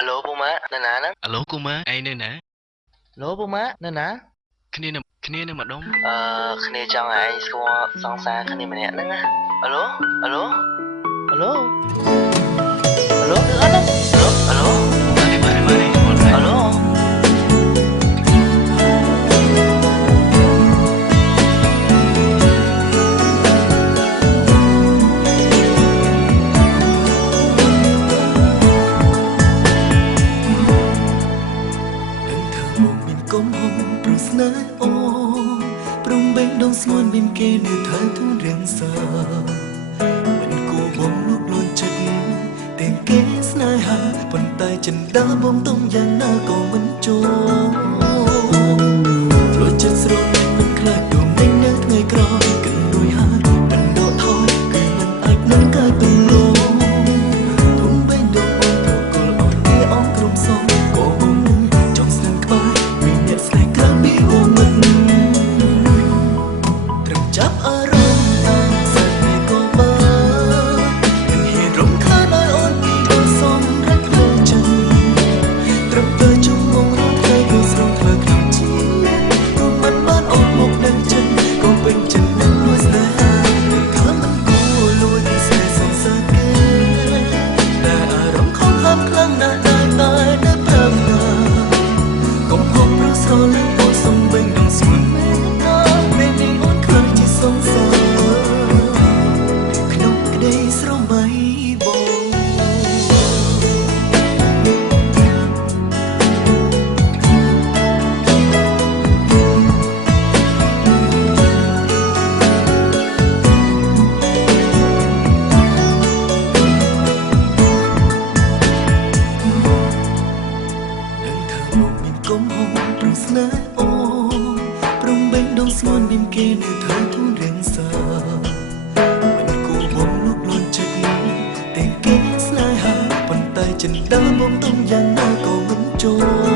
Alo ពូម៉ាក់នៅណាហ្នឹងអាឡូកុមារឯងនៅណាឡូពូម៉ាក់នៅណាគ្នានៅម្ដុំគ្នាចង់ឲ្យឯងស្គាល់សង្សារគ្នាម្នាក់ហ្នឹងណាអាឡូអាឡូអាឡូអាឡូគឺអត់ហ្នឹងអាឡូអាឡូកំហុសប្រស្នេហ៍អូព្រំបេងដងស្ងួនមានគេនៅថើទូនរៀងសាមិនគួរបងលូកលួនចិត្តតែគេស្នេហាប៉ុន្តែចិន្តាបងទុំយ៉ាងណាក៏មិនចូលព្រោះចិត្តស្រលាញ់មិនខ្លាចដួងនៅថ្ងៃក្រោយកិនរួយហើយមិនដកថយគឺមិនអាចនឹងកើតទំលងព្រំបេងដងអូនប្រគល់អស់នេះអងក្រុមសងក៏បងចង់ស្នឹងក្បែរអ្នកស្នេហ៍ក្រៅពីអូនមិនត្រឹមចាប់អារម្មណ៍តាមសាច់នេះក៏បាននឹងហ៊ានរំខានឲ្យអូនពីបសំរកលើchânត្រឹមតែជុំងងរត់ថ្ងៃក៏ស្រងធ្វើក្នុងជាតិក៏មិនបានអូនមកនឹងចិត្តក៏ពេញចិត្តនឹងមួយស្នេហាខាងមិនគួរលួចស្នេហ៍សងសើចគេតែអារម្មណ៍ខំហាមខ្លាំងណាស់តែនៅប្រាប់ណាកំពុងប្រស្រលាញ់អូនសំបេងដងស្ងួនមេតាពេលនេះអូនខ្លាំងជាសងសើក្នុងក្តីស្រមៃបងកំហុសប្រស្នេហ៍អូព្រំបេងដងស្ងួនមានគេនៅថើទូនរៀងសាមិនគួរបងលូកលួនចិត្តតែគេស្នេហាប៉ុន្តែចិន្តាបងទុំយ៉ាងណាក៏មិនចូល